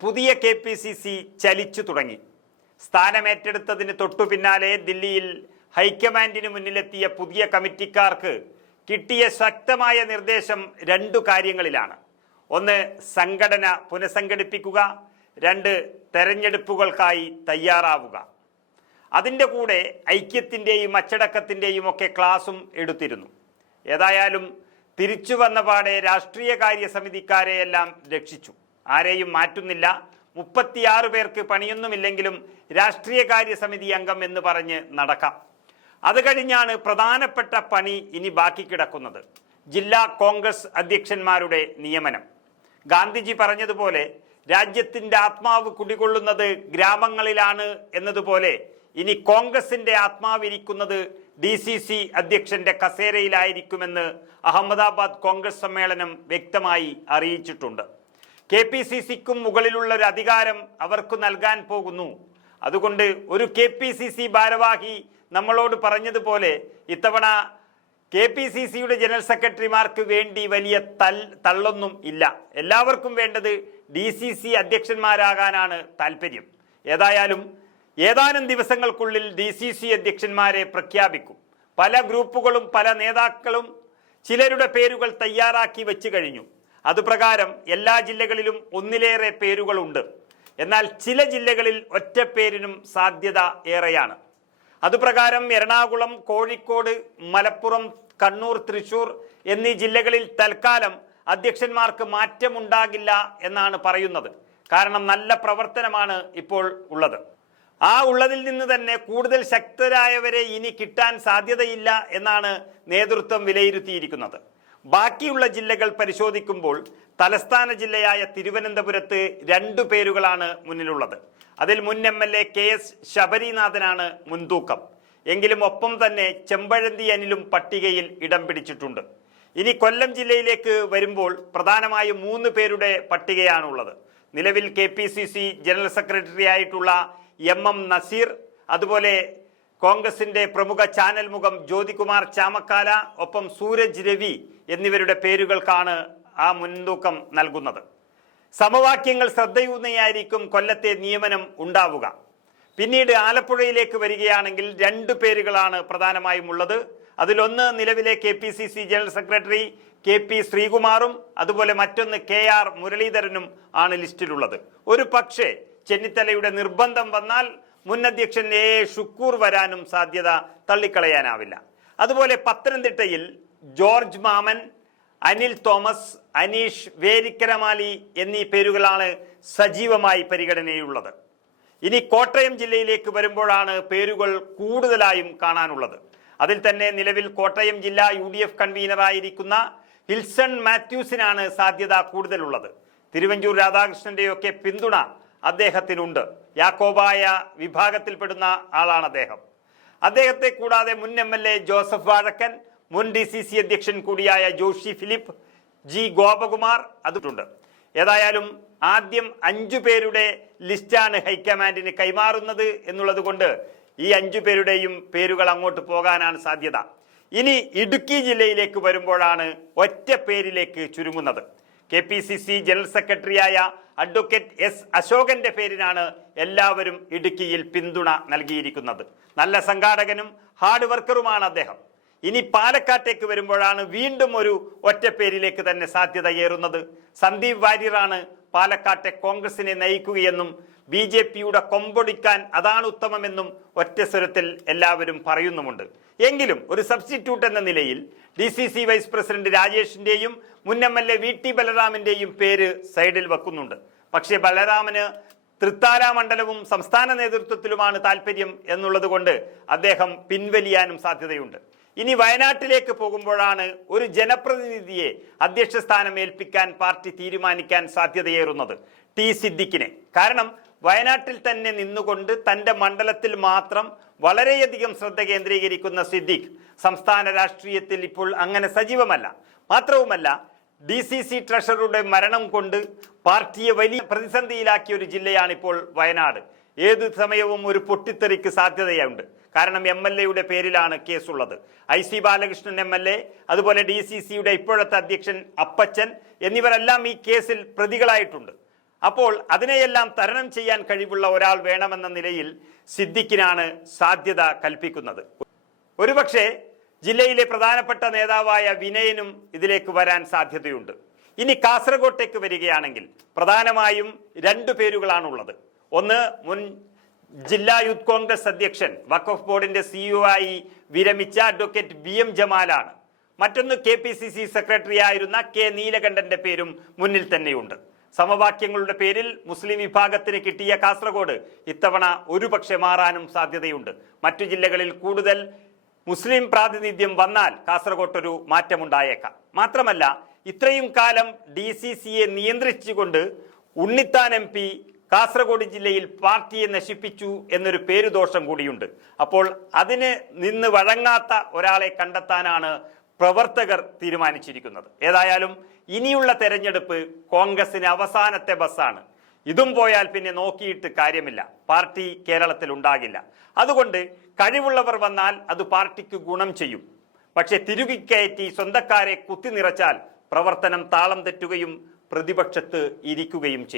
പുതിയ K P C C ചലിച്ചു തുടങ്ങി. സ്ഥാനമേറ്റെടുത്തതിന് തൊട്ടു പിന്നാലെ ദില്ലിയിൽ ഹൈക്കമാൻഡിന് മുന്നിലെത്തിയ പുതിയ കമ്മിറ്റിക്കാർക്ക് കിട്ടിയ ശക്തമായ നിർദ്ദേശം രണ്ടു കാര്യങ്ങളിലാണ്. ഒന്ന് സംഘടന പുനഃസംഘടിപ്പിക്കുക. രണ്ട് തെരഞ്ഞെടുപ്പുകൾക്കായി തയ്യാറാവുക. അതിന്റെ കൂടെ ഐക്യത്തിന്റെയും അച്ചടക്കത്തിന്റെയും ഒക്കെ ക്ലാസും എടുത്തിരുന്നു. ഏതായാലും തിരിച്ചു വന്ന പാടെ രാഷ്ട്രീയ കാര്യ സമിതിക്കാരെയെല്ലാം രക്ഷിച്ചു. ആരെയും മാറ്റുന്നില്ല. മുപ്പത്തിയാറ് പേർക്ക് പണിയൊന്നുമില്ലെങ്കിലും രാഷ്ട്രീയകാര്യ സമിതി അംഗം എന്ന് പറഞ്ഞ് നടക്കാം. അത് കഴിഞ്ഞാണ് പ്രധാനപ്പെട്ട പണി ഇനി ബാക്കി കിടക്കുന്നത്. ജില്ലാ കോൺഗ്രസ് അധ്യക്ഷന്മാരുടെ നിയമനം. ഗാന്ധിജി പറഞ്ഞതുപോലെ രാജ്യത്തിന്റെ ആത്മാവ് കുടികൊള്ളുന്നത് ഗ്രാമങ്ങളിലാണ് എന്നതുപോലെ ഇനി കോൺഗ്രസിന്റെ ആത്മാവിരിക്കുന്നത് ഡി സി സി അധ്യക്ഷന്റെ കസേരയിലായിരിക്കുമെന്ന് അഹമ്മദാബാദ് കോൺഗ്രസ് സമ്മേളനം വ്യക്തമായി അറിയിച്ചിട്ടുണ്ട്. കെ പി സി സിക്കും മുകളിലുള്ള ഒരു അധികാരം അവർക്ക് നൽകാൻ പോകുന്നു. അതുകൊണ്ട് ഒരു കെ പി സി സി ഭാരവാഹി നമ്മളോട് പറഞ്ഞതുപോലെ ഇത്തവണ കെ പി സി സിയുടെ ജനറൽ സെക്രട്ടറിമാർക്ക് വേണ്ടി വലിയ തൽ തള്ളൊന്നും ഇല്ല. എല്ലാവർക്കും വേണ്ടത് ഡി സി സി അധ്യക്ഷന്മാരാകാനാണ് താല്പര്യം ഏതായാലും ഏതാനും ദിവസങ്ങൾക്കുള്ളിൽ ഡി സി സി അധ്യക്ഷന്മാരെ പ്രഖ്യാപിക്കും. പല ഗ്രൂപ്പുകളും പല നേതാക്കളും ചിലരുടെ പേരുകൾ തയ്യാറാക്കി വെച്ചു കഴിഞ്ഞു. അതുപ്രകാരം എല്ലാ ജില്ലകളിലും ഒന്നിലേറെ പേരുകളുണ്ട്. എന്നാൽ ചില ജില്ലകളിൽ ഒറ്റ പേരിനും സാധ്യത ഏറെയാണ്. അതുപ്രകാരം എറണാകുളം കോഴിക്കോട് മലപ്പുറം കണ്ണൂർ തൃശൂർ എന്നീ ജില്ലകളിൽ തൽക്കാലം അധ്യക്ഷന്മാർക്ക് മാറ്റമുണ്ടാകില്ല എന്നാണ് പറയുന്നത്. കാരണം നല്ല പ്രവർത്തനമാണ് ഇപ്പോൾ ഉള്ളത്. ആ ഉള്ളതിൽ നിന്ന് തന്നെ കൂടുതൽ ശക്തരായവരെ ഇനി കിട്ടാൻ സാധ്യതയില്ല എന്നാണ് നേതൃത്വം വിലയിരുത്തിയിരിക്കുന്നത്. ബാക്കിയുള്ള ജില്ലകൾ പരിശോധിക്കുമ്പോൾ തലസ്ഥാന ജില്ലയായ തിരുവനന്തപുരത്ത് രണ്ടു പേരുകളാണ് മുന്നിലുള്ളത്. അതിൽ മുൻ M L A K S ശബരിനാഥനാണ് മുൻതൂക്കം. എങ്കിലും ഒപ്പം തന്നെ ചെമ്പഴന്തി അനിലും പട്ടികയിൽ ഇടം പിടിച്ചിട്ടുണ്ട്. ഇനി കൊല്ലം ജില്ലയിലേക്ക് വരുമ്പോൾ പ്രധാനമായും മൂന്ന് പേരുടെ പട്ടികയാണുള്ളത്. നിലവിൽ K P C C general secretary ആയിട്ടുള്ള എം എം നസീർ അതുപോലെ കോൺഗ്രസിന്റെ പ്രമുഖ ചാനൽ മുഖം ജ്യോതികുമാർ ചാമക്കാല ഒപ്പം സൂരജ് രവി എന്നിവരുടെ പേരുകൾക്കാണ് ആ മുൻതൂക്കം നൽകുന്നത്. സമവാക്യങ്ങൾ ശ്രദ്ധയൂന്നിയായിരിക്കും കൊല്ലത്തെ നിയമനം ഉണ്ടാവുക. പിന്നീട് ആലപ്പുഴയിലേക്ക് വരികയാണെങ്കിൽ രണ്ട് പേരുകളാണ് പ്രധാനമായും ഉള്ളത്. അതിലൊന്ന് നിലവിലെ K P C C general secretary K P ശ്രീകുമാറും അതുപോലെ മറ്റൊന്ന് കെ ആർ മുരളീധരനും ആണ് ലിസ്റ്റിലുള്ളത്. ഒരു പക്ഷേ ചെന്നിത്തലയുടെ നിർബന്ധം വന്നാൽ മുൻ അധ്യക്ഷൻ എ ഷുക്കൂർ വരാനും സാധ്യത തള്ളിക്കളയാനാവില്ല. അതുപോലെ പത്തനംതിട്ടയിൽ ജോർജ് മാമൻ അനിൽ തോമസ് അനീഷ് വേരിക്കരമാലി എന്നീ പേരുകളാണ് സജീവമായി പരിഗണനയുള്ളത് ഇനി കോട്ടയം ജില്ലയിലേക്ക് വരുമ്പോഴാണ് പേരുകൾ കൂടുതലായും കാണാനുള്ളത്. അതിൽ തന്നെ നിലവിൽ കോട്ടയം ജില്ലാ യു ഡി എഫ് കൺവീനറായിരിക്കുന്ന ഹിൽസൺ മാത്യൂസിനാണ് സാധ്യത കൂടുതലുള്ളത്. തിരുവഞ്ചൂർ രാധാകൃഷ്ണന്റെയൊക്കെ പിന്തുണ അദ്ദേഹത്തിനുണ്ട്. യാക്കോബായ വിഭാഗത്തിൽപ്പെടുന്ന ആളാണ് അദ്ദേഹം. അദ്ദേഹത്തെ കൂടാതെ മുൻ M L A Joseph Vazhakkan മുൻ ഡി സി സി അധ്യക്ഷൻ കൂടിയായ ജോഷി ഫിലിപ്പ് ജി ഗോപകുമാർ അതുണ്ട്. ഏതായാലും ആദ്യം അഞ്ചു പേരുടെ ലിസ്റ്റാണ് ഹൈക്കമാൻഡിന് കൈമാറുന്നത് എന്നുള്ളത് കൊണ്ട് ഈ അഞ്ചു പേരുടെയും പേരുകൾ അങ്ങോട്ട് പോകാനാണ് സാധ്യത. ഇനി ഇടുക്കി ജില്ലയിലേക്ക് വരുമ്പോഴാണ് ഒറ്റ പേരിലേക്ക് ചുരുങ്ങുന്നത്. K P C C general സെക്രട്ടറിയായ അഡ്വക്കേറ്റ് എസ് അശോകന്റെ പേരിനാണ് എല്ലാവരും ഇടുക്കിയിൽ പിന്തുണ നൽകിയിരിക്കുന്നത്. നല്ല സംഘാടകനും ഹാർഡ് വർക്കറുമാണ് അദ്ദേഹം. ഇനി പാലക്കാട്ടേക്ക് വരുമ്പോഴാണ് വീണ്ടും ഒരു ഒറ്റപ്പേരിലേക്ക് തന്നെ സാധ്യതയേറുന്നത് സന്ദീപ് വാര്യറാണ് പാലക്കാട്ടെ കോൺഗ്രസിനെ നയിക്കുകയെന്നും ബി ജെ പിയുടെ കൊമ്പൊടിക്കാൻ അതാണ് ഉത്തമമെന്നും ഒറ്റ സ്വരത്തിൽ എല്ലാവരും പറയുന്നുമുണ്ട്. എങ്കിലും ഒരു സബ്സ്റ്റിറ്റ്യൂട്ട് എന്ന നിലയിൽ D C C vice president രാജേഷിന്റെയും മുൻ M L A V T ബലറാമിന്റെയും പേര് സൈഡിൽ വെക്കുന്നുണ്ട്. പക്ഷേ ബലറാമിന് തൃത്താല മണ്ഡലവും സംസ്ഥാന നേതൃത്വത്തിലുമാണ് താല്പര്യം എന്നുള്ളത് കൊണ്ട് അദ്ദേഹം പിൻവലിയാനും സാധ്യതയുണ്ട്. ഇനി വയനാട്ടിലേക്ക് പോകുമ്പോഴാണ് ഒരു ജനപ്രതിനിധിയെ അധ്യക്ഷ സ്ഥാനം ഏൽപ്പിക്കാൻ പാർട്ടി തീരുമാനിക്കാൻ സാധ്യതയേറുന്നത് ടി സിദ്ദിഖിനെ. കാരണം വയനാട്ടിൽ തന്നെ നിന്നുകൊണ്ട് തന്റെ മണ്ഡലത്തിൽ മാത്രം വളരെയധികം ശ്രദ്ധ കേന്ദ്രീകരിക്കുന്ന സിദ്ദിഖ് സംസ്ഥാന രാഷ്ട്രീയത്തിൽ ഇപ്പോൾ അങ്ങനെ സജീവമല്ല. മാത്രവുമല്ല ഡി സി സി ട്രഷറുടെ മരണം കൊണ്ട് പാർട്ടിയെ വലിയ പ്രതിസന്ധിയിലാക്കിയ ഒരു ജില്ലയാണിപ്പോൾ വയനാട്. ഏത് സമയവും ഒരു പൊട്ടിത്തെറിക്ക് സാധ്യതയുണ്ട്. കാരണം എം എൽ എയുടെ പേരിലാണ് കേസുള്ളത്. I C Balakrishnan M L A അതുപോലെ ഡി സി സിയുടെ ഇപ്പോഴത്തെ അധ്യക്ഷൻ അപ്പച്ചൻ എന്നിവരെല്ലാം ഈ കേസിൽ പ്രതികളായിട്ടുണ്ട്. അപ്പോൾ അതിനെയെല്ലാം തരണം ചെയ്യാൻ കഴിവുള്ള ഒരാൾ വേണമെന്ന നിലയിൽ സിദ്ദിഖിനാണ് സാധ്യത കൽപ്പിക്കുന്നത്. ഒരുപക്ഷെ ജില്ലയിലെ പ്രധാനപ്പെട്ട നേതാവായ വിനയനും ഇതിലേക്ക് വരാൻ സാധ്യതയുണ്ട്. ഇനി കാസർഗോട്ടേക്ക് വരികയാണെങ്കിൽ പ്രധാനമായും രണ്ടു പേരുകളാണുള്ളത്. ഒന്ന് മുൻ ജില്ലാ യൂത്ത് കോൺഗ്രസ് അധ്യക്ഷൻ വഖഫ് ബോർഡിന്റെ സിഇഒ ആയി വിരമിച്ച അഡ്വക്കേറ്റ് ബി എം ജമാലാണ്. മറ്റൊന്ന് K P C C secretary ആയിരുന്ന കെ നീലകണ്ഠന്റെ പേരും മുന്നിൽ തന്നെയുണ്ട്. സമവാക്യങ്ങളുടെ പേരിൽ മുസ്ലിം വിഭാഗത്തിന് കിട്ടിയ കാസർഗോഡ് ഇത്തവണ ഒരുപക്ഷെ മാറാനും സാധ്യതയുണ്ട്. മറ്റു ജില്ലകളിൽ കൂടുതൽ മുസ്ലിം പ്രാതിനിധ്യം വന്നാൽ കാസർഗോട്ടൊരു മാറ്റമുണ്ടായേക്കാം. മാത്രമല്ല ഇത്രയും കാലം ഡി സി സിയെ നിയന്ത്രിച്ചുകൊണ്ട് ഉണ്ണിത്താൻ എം പി കാസർഗോഡ് ജില്ലയിൽ പാർട്ടിയെ നശിപ്പിച്ചു എന്നൊരു പേരുദോഷം കൂടിയുണ്ട്. അപ്പോൾ അതിന് നിന്ന് വഴങ്ങാത്ത ഒരാളെ കണ്ടെത്താനാണ് പ്രവർത്തകർ തീരുമാനിച്ചിരിക്കുന്നത്. ഏതായാലും ഇനിയുള്ള തെരഞ്ഞെടുപ്പ് കോൺഗ്രസിന് അവസാനത്തെ ബസ്സാണ്. ഇതും പോയാൽ പിന്നെ നോക്കിയിട്ട് കാര്യമില്ല. പാർട്ടി കേരളത്തിൽ ഉണ്ടാകില്ല. അതുകൊണ്ട് കഴിവുള്ളവർ വന്നാൽ അത് പാർട്ടിക്ക് ഗുണം ചെയ്യും. പക്ഷെ തിരുകിക്കയറ്റി സ്വന്തക്കാരെ കുത്തി നിറച്ചാൽ പ്രവർത്തനം താളം തെറ്റുകയും പ്രതിപക്ഷത്ത് ഇരിക്കുകയും ചെയ്യും.